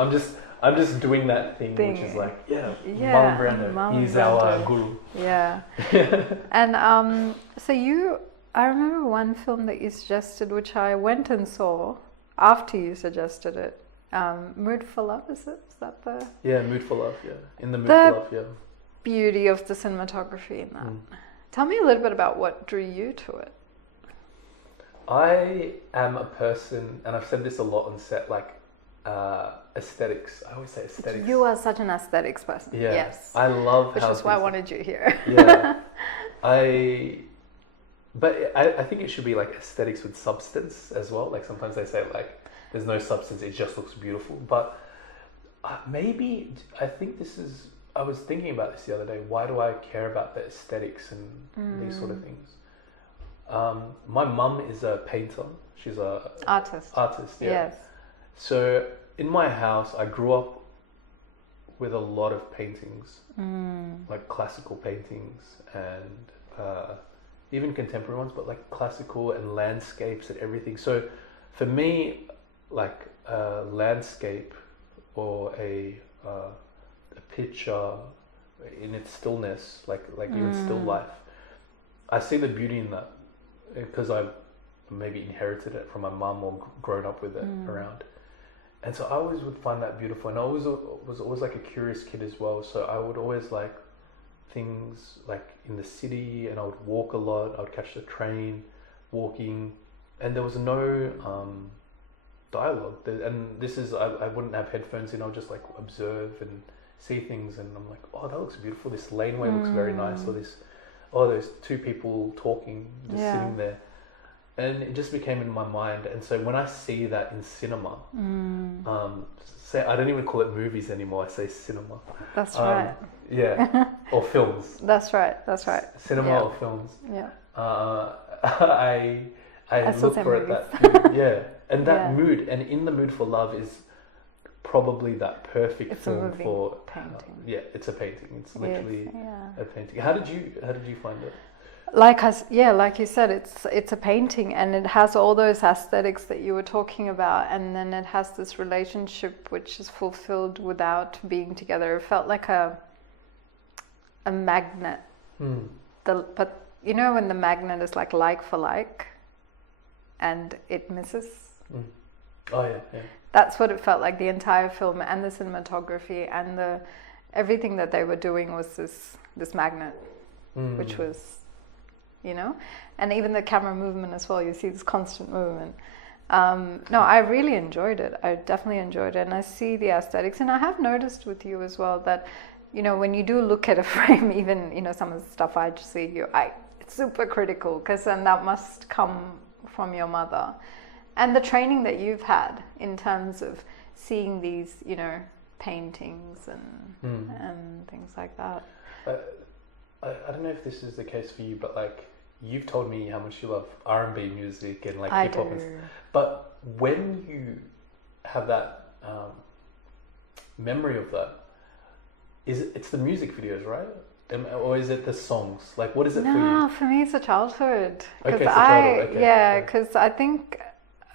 I'm just doing that thing. Which is like, Marlon Brando. He's our guru. Yeah. And so I remember one film that you suggested, which I went and saw after you suggested it. Mood for Love, is that the... Yeah, Mood for Love, yeah. In the Mood for Love, yeah. Beauty of the cinematography in that. Tell me a little bit about what drew you to it. I am a person, and I've said this a lot on set, like aesthetics. I always say aesthetics. You are such an aesthetics person. Yeah. Yes. I love Which is why I wanted you here. Yeah. But I think it should be like aesthetics with substance as well. Like sometimes they say like there's no substance, it just looks beautiful. But maybe I think I was thinking about this the other day. Why do I care about the aesthetics and these sort of things? My mum is a painter. She's a artist. Yeah. Yes. So in my house, I grew up with a lot of paintings, like classical paintings and even contemporary ones, but like classical and landscapes and everything. So for me, like a landscape or a picture in its stillness, like even still life, I see the beauty in that because I've maybe inherited it from my mum or grown up with it around. And so I always would find that beautiful, and I was always like a curious kid as well. So I would always like things like in the city, and I would walk a lot. I would catch the train, walking, and there was no dialogue. And this is, I wouldn't have headphones in, I'll just like observe and see things, and I'm like, oh, that looks beautiful, this laneway looks very nice, or this, oh, there's two people talking, just sitting there. And it just became in my mind. And so when I see that in cinema, say, I don't even call it movies anymore, I say cinema. That's right. Yeah, or films. That's right. Cinema or films. Yeah. I look for it that and that mood, and in the mood for love is probably that perfect film for painting. It's a painting. It's literally a painting. How did you find it? Like you said, it's a painting, and it has all those aesthetics that you were talking about, and then it has this relationship which is fulfilled without being together. It felt like a magnet. But you know when the magnet is like for like, and it misses. Oh yeah. That's what it felt like, the entire film, and the cinematography, and everything that they were doing was this magnet, which was, and even the camera movement as well. You see this constant movement. No, I really enjoyed it. I definitely enjoyed it, and I see the aesthetics, and I have noticed with you as well that, when you do look at a frame, even some of the stuff I just see, it's super critical, because then that must come from your mother. And the training that you've had in terms of seeing these, paintings and things like that. I don't know if this is the case for you, but like you've told me how much you love R&B music and like hip hop and stuff. But when you have that memory of that, it's the music videos, right? Or is it the songs? Like, what is it for you? No, for me it's a childhood. Okay, it's a childhood. Okay. Yeah, because I think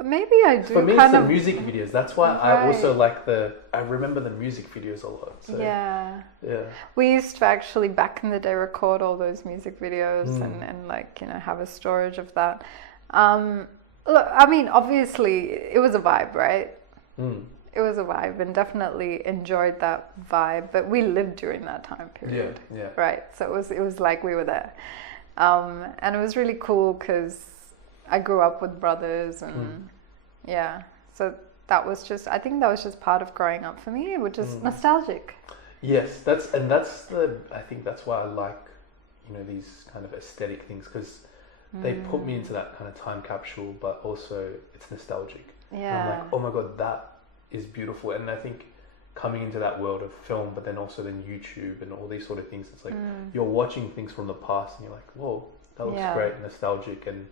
maybe I do. For me, kind it's of the music videos. That's why I also like I remember the music videos a lot. So, yeah. Yeah. We used to actually back in the day record all those music videos and like, have a storage of that. Look, I mean, obviously it was a vibe, right? It was a vibe, and definitely enjoyed that vibe. But we lived during that time period, right? So it was like we were there, and it was really cool because I grew up with brothers, and so I think that was just part of growing up for me, which is nostalgic. Yes, I think that's why I like, these kind of aesthetic things, because they put me into that kind of time capsule, but also it's nostalgic. Yeah. And I'm like, oh my God, that is beautiful. And I think coming into that world of film, but then also then YouTube and all these sort of things, it's like you're watching things from the past and you're like, whoa, that looks great, nostalgic. And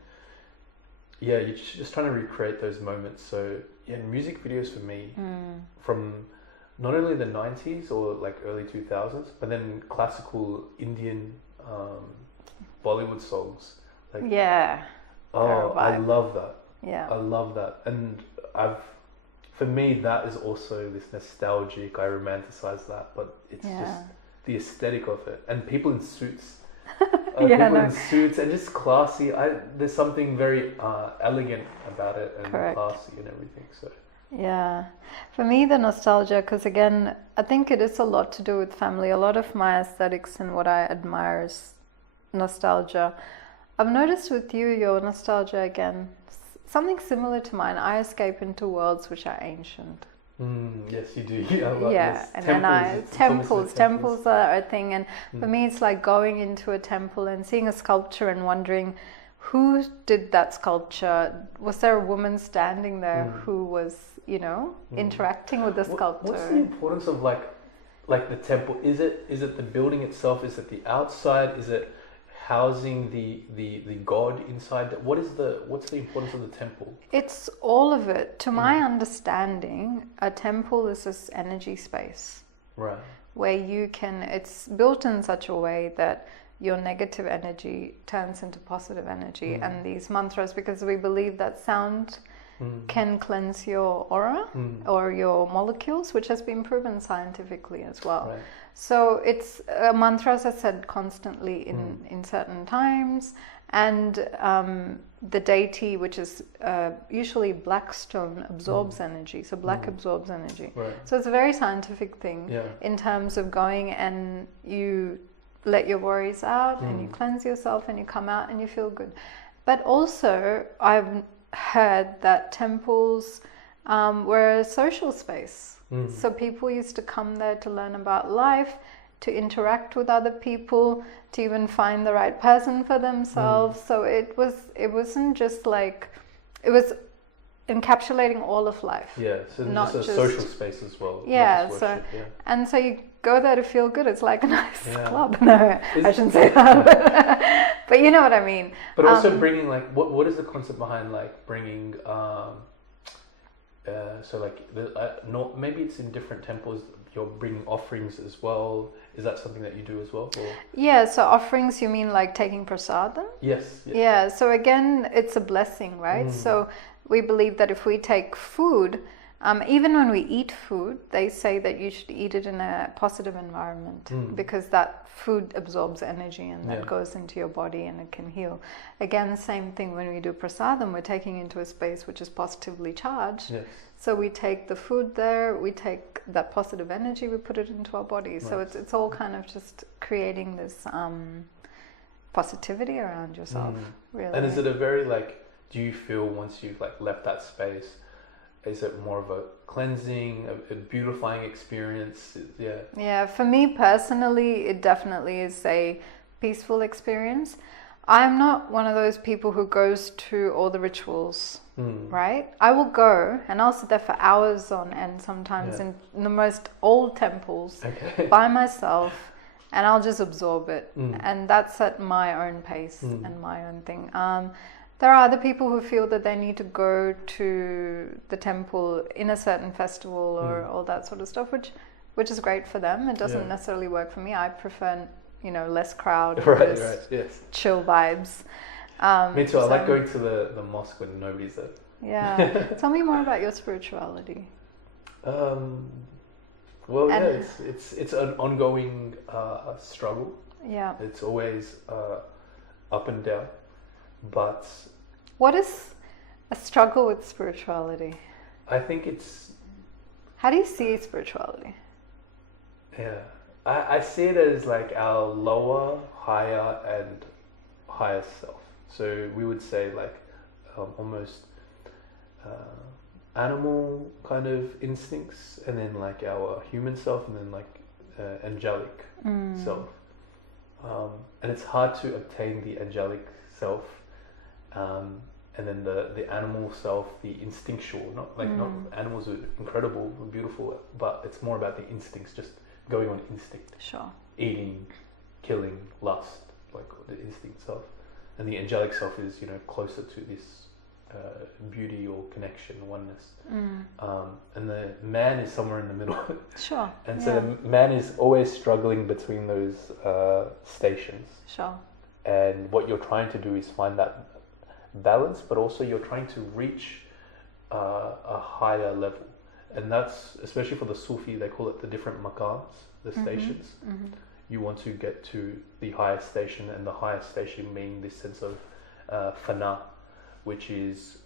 you're just trying to recreate those moments. So music videos for me, from not only the 90s or like early 2000s, but then classical Indian Bollywood songs. Like, I love that. Yeah, I love that. And for me, that is also this nostalgic. I romanticize that, but it's just the aesthetic of it, and people in suits. In suits and just classy. There's something very elegant about it, and classy and everything. So yeah, for me the nostalgia, because again, I think it is a lot to do with family. A lot of my aesthetics and what I admire is nostalgia. I've noticed with you, your nostalgia again, something similar to mine. I escape into worlds which are ancient. Yes, you do. And temples are a thing, and for me it's like going into a temple and seeing a sculpture and wondering who did that sculpture. Was there a woman standing there who was, interacting with the sculptor? What's the importance of like the temple? Is it the building itself? Is it the outside? Is it housing the god inside? What's the importance of the temple? It's all of it. To my understanding, a temple is this energy space, right, where it's built in such a way that your negative energy turns into positive energy. And these mantras, because we believe that sound can cleanse your aura or your molecules, which has been proven scientifically as well. Right. So it's mantras are said constantly in certain times, and the deity, which is usually black stone, absorbs energy. So black absorbs energy. Right. So it's a very scientific thing in terms of going and you let your worries out and you cleanse yourself and you come out and you feel good. But also I've heard that temples were a social space. Mm. So people used to come there to learn about life, to interact with other people, to even find the right person for themselves. So it wasn't just like, it was encapsulating all of life. Yeah, so not just a social space as well. Yeah, not just so worship, yeah. and so you go there to feel good. It's like a nice Yeah. club. No, I shouldn't say that, but you know what I mean. But also bringing like, what is the concept behind like bringing so like no, maybe it's in different temples you're bringing offerings as well. Is that something that you do as well? Or? Yeah, so offerings, you mean like taking prasadam? Yes. Yeah, so again, it's a blessing, right? So we believe that if we take food, even when we eat food, they say that you should eat it in a positive environment because that food absorbs energy and that goes into your body and it can heal. Again, same thing when we do prasadam, we're taking into a space which is positively charged. Yes. So we take the food there, we take that positive energy, we put it into our body. Nice. So it's all kind of just creating this positivity around yourself, really. And is it a very like, do you feel once you've like left that space, is it more of a cleansing, a beautifying experience? Yeah. Yeah, for me personally, it definitely is a peaceful experience. I'm not one of those people who goes to all the rituals, right? I will go and I'll sit there for hours on end sometimes in the most old temples by myself, and I'll just absorb it. And that's at my own pace and my own thing. There are other people who feel that they need to go to the temple in a certain festival or all that sort of stuff, which is great for them. It doesn't necessarily work for me. I prefer, less crowd, right, yes, chill vibes. Me too. I like going to the mosque when nobody's there. Yeah. Tell me more about your spirituality. Well, it's an ongoing struggle. Yeah. It's always up and down. But what is a struggle with spirituality? I think it's... How do you see spirituality? Yeah. I see it as like our lower, higher and higher self. So we would say like almost animal kind of instincts, and then like our human self, and then like angelic self. And it's hard to obtain the angelic self. And then the animal self, the instinctual, not animals are incredible and beautiful, but it's more about the instincts, just going on instinct. Sure. Eating, killing, lust, like the instinct self. And the angelic self is, closer to this beauty or connection, oneness. And the man is somewhere in the middle. Sure. And so the man is always struggling between those stations. Sure. And what you're trying to do is find that balance, but also you're trying to reach a higher level. And that's, especially for the Sufi, they call it the different maqams, the stations. You want to get to the highest station, and the highest station being this sense of fana, which is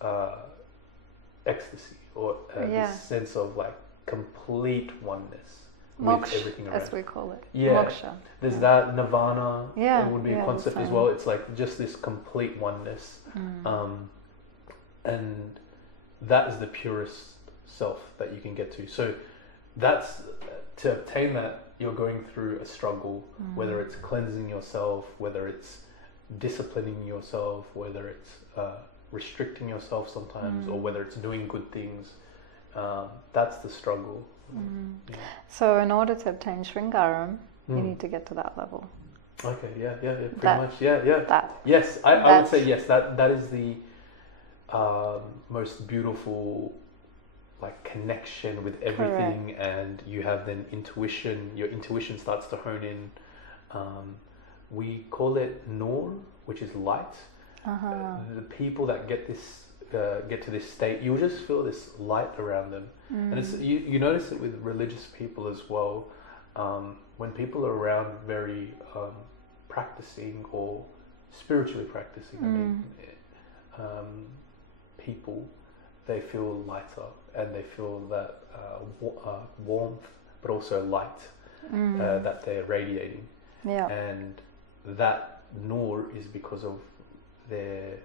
ecstasy, or this sense of like complete oneness. Moksha, with everything around. as we call it. Yeah. Moksha. There's that nirvana. Yeah. It would be a concept as well. It's like just this complete oneness. And that is the purest self that you can get to. So that's, to obtain that, you're going through a struggle, whether it's cleansing yourself, whether it's disciplining yourself, whether it's restricting yourself sometimes, or whether it's doing good things. That's the struggle. Yeah. So in order to obtain Sringaram, you need to get to that level. Okay, yeah, pretty much, yeah. That. Yes, I would say yes. That is the most beautiful, like, connection with everything. Correct. And you have then intuition. Your intuition starts to hone in. We call it Noor, which is light. The people that get to this state, you'll just feel this light around them. And it's you notice it with religious people as well. When people are around very practicing or spiritually practicing, people, they feel lighter, and they feel that warmth, but also light that they're radiating. Yeah. And that Noor is because of the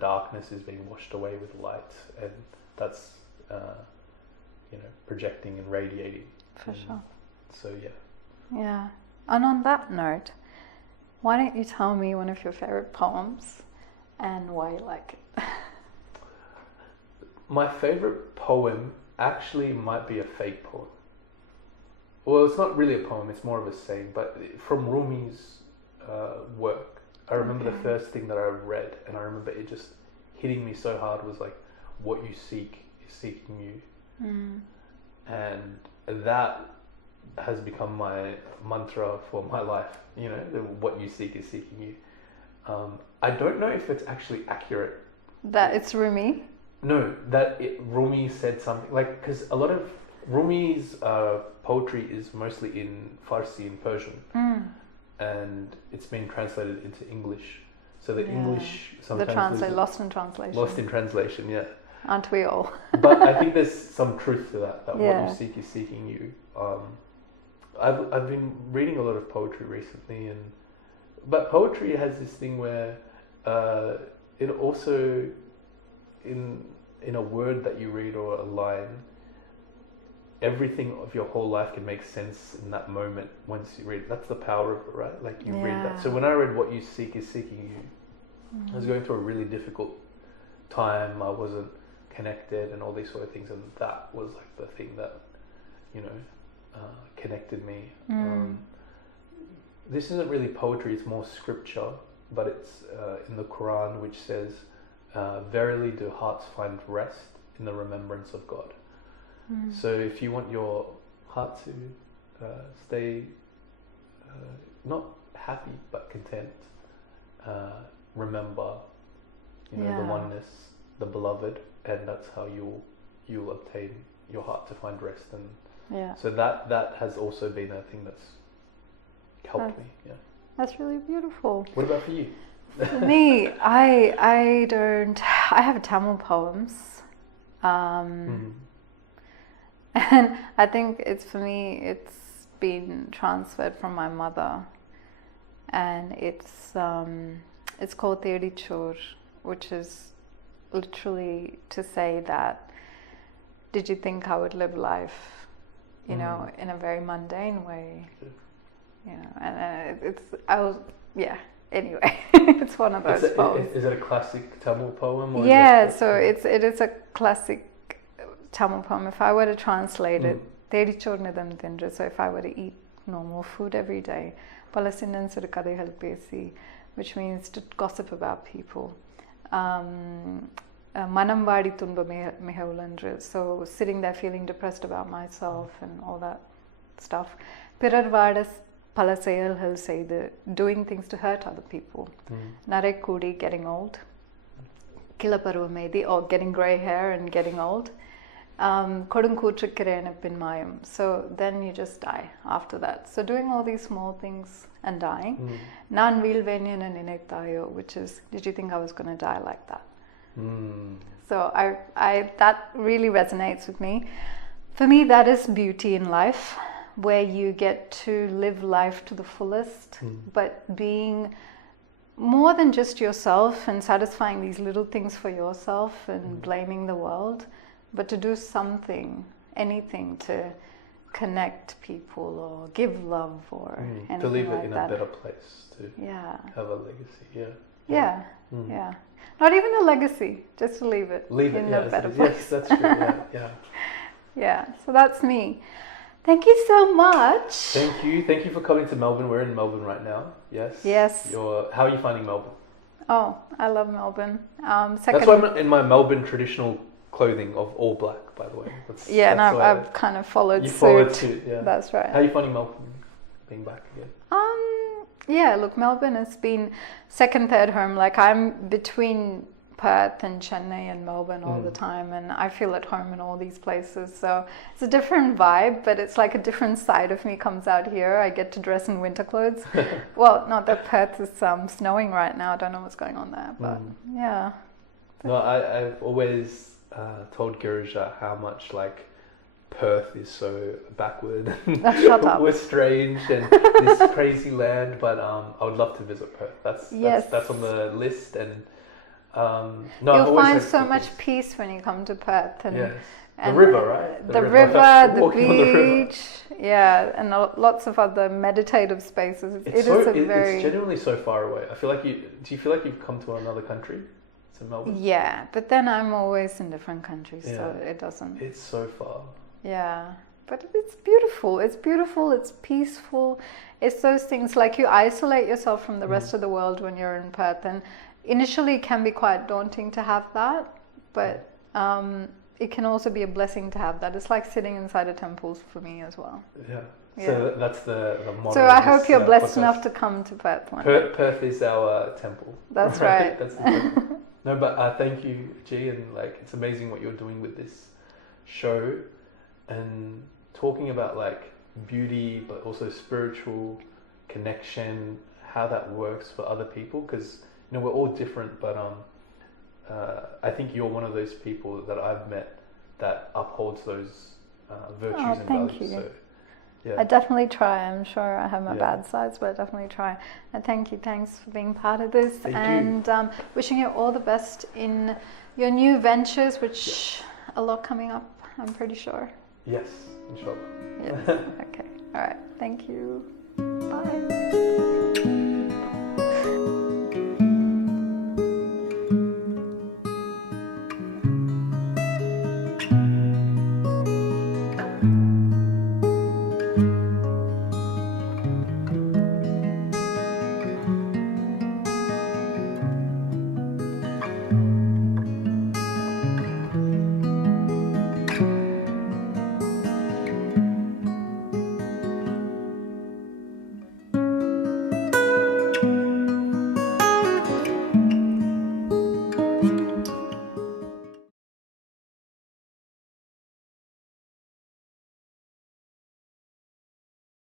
darkness is being washed away with light, and that's projecting and radiating. For sure. So yeah. Yeah. And on that note, why don't you tell me one of your favorite poems and why you like it? My favorite poem actually might be a fake poem. Well, it's not really a poem, it's more of a saying, but from Rumi's work. I remember the first thing that I read, and I remember it just hitting me so hard was like, what you seek is seeking you. And that has become my mantra for my life, what you seek is seeking you. I don't know if it's actually accurate. That it's Rumi? No, Rumi said something, like, because a lot of Rumi's poetry is mostly in Farsi, in Persian, and it's been translated into English. So the English sometimes lost in translation. Lost in translation, yeah. Aren't we all? But I think there's some truth to that what you seek is seeking you. I've been reading a lot of poetry recently, but poetry has this thing where it also, in a word that you read or a line, everything of your whole life can make sense in that moment once you read it. That's the power of it, right? Like you read that. So when I read what you seek is seeking you, I was going through a really difficult time. I wasn't connected and all these sort of things, and that was like the thing that connected me. This isn't really poetry, it's more scripture, but it's in the Quran, which says, verily do hearts find rest in the remembrance of God. So if you want your heart to stay not happy but content, remember the oneness, the beloved, and that's how you'll obtain your heart to find rest. And so that has also been a thing that's helped me. Yeah, that's really beautiful. What about for you? For me, I have Tamil poems, and I think it's been transferred from my mother, and it's called Thedichor, which is literally to say that, did you think I would live life, in a very mundane way? And anyway, it's one of those poems. Is it a classic Tamil poem? Or so it is a classic Tamil poem. If I were to translate it, Thedichor nidam tindru. So if I were to eat normal food every day, Palestinian kadaigal pesi, which means to gossip about people. Manam vaadi tunba mehaulandru. So sitting there feeling depressed about myself and all that stuff. Pirar vadas pala செயல்கள் செய்து, doing things to hurt other people. Nare kudi, getting old. Kilaparuvamethi, or getting grey hair and getting old. Kodunkutrikirena pinmayam. So then you just die after that. So doing all these small things and dying. Nan veelvenyan ninethayo, which is, did you think I was going to die like that? So I that really resonates with me. For me, that is beauty in life, where you get to live life to the fullest, but being more than just yourself and satisfying these little things for yourself and blaming the world, but to do something, anything to connect people or give love or anything to leave like it in that. a better place, to have a legacy. Yeah. Not even a legacy, just to leave it in a better place. Yes, that's true. Yeah, so that's me. Thank you so much. Thank you for coming to Melbourne. We're in Melbourne right now. Yes. How are you finding Melbourne? Oh, I love Melbourne. That's why I'm in my Melbourne traditional clothing of all black, by the way. And I've kind of followed suit. Followed suit, yeah. That's right. How are you finding Melbourne, being back again? Look, Melbourne has been second, third home. Like, I'm between Perth and Chennai and Melbourne all the time, and I feel at home in all these places. So it's a different vibe, but it's like a different side of me comes out here. I get to dress in winter clothes. Well, not that Perth is snowing right now. I don't know what's going on there, but yeah. No, I've always told Girija how much like Perth is so backward. Shut up. We're strange and this crazy land, but I would love to visit Perth. That's on the list, and you'll find so much peace when you come to Perth, And river, right? The river, the Walking on the river. beach, yeah, and lots of other meditative spaces. It's genuinely so far away. I feel like do you feel like you've come to another country? To Melbourne? Yeah, but then I'm always in different countries, so it doesn't. It's so far. Yeah, but it's beautiful. It's beautiful. It's peaceful. It's those things like you isolate yourself from the rest of the world when you're in Perth, and initially it can be quite daunting to have that, but it can also be a blessing to have that. It's like sitting inside a temple for me as well. Yeah. So that's the motto. So I hope you're blessed podcast. enough to come to Perth one day. Perth is our temple. That's right. That's the temple. No, but thank you, G, and like it's amazing what you're doing with this show and talking about like beauty, but also spiritual connection, how that works for other people. Because you know we're all different, but I think you're one of those people that I've met that upholds those virtues and values. You. So, yeah. I definitely try. I'm sure I have my bad sides, but I definitely try. And thank you. Thanks for being part of this. Thank you. Wishing you all the best in your new ventures, which a lot coming up, I'm pretty sure. Yes, inshallah. Yes. Okay. All right. Thank you. Bye.